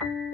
thank you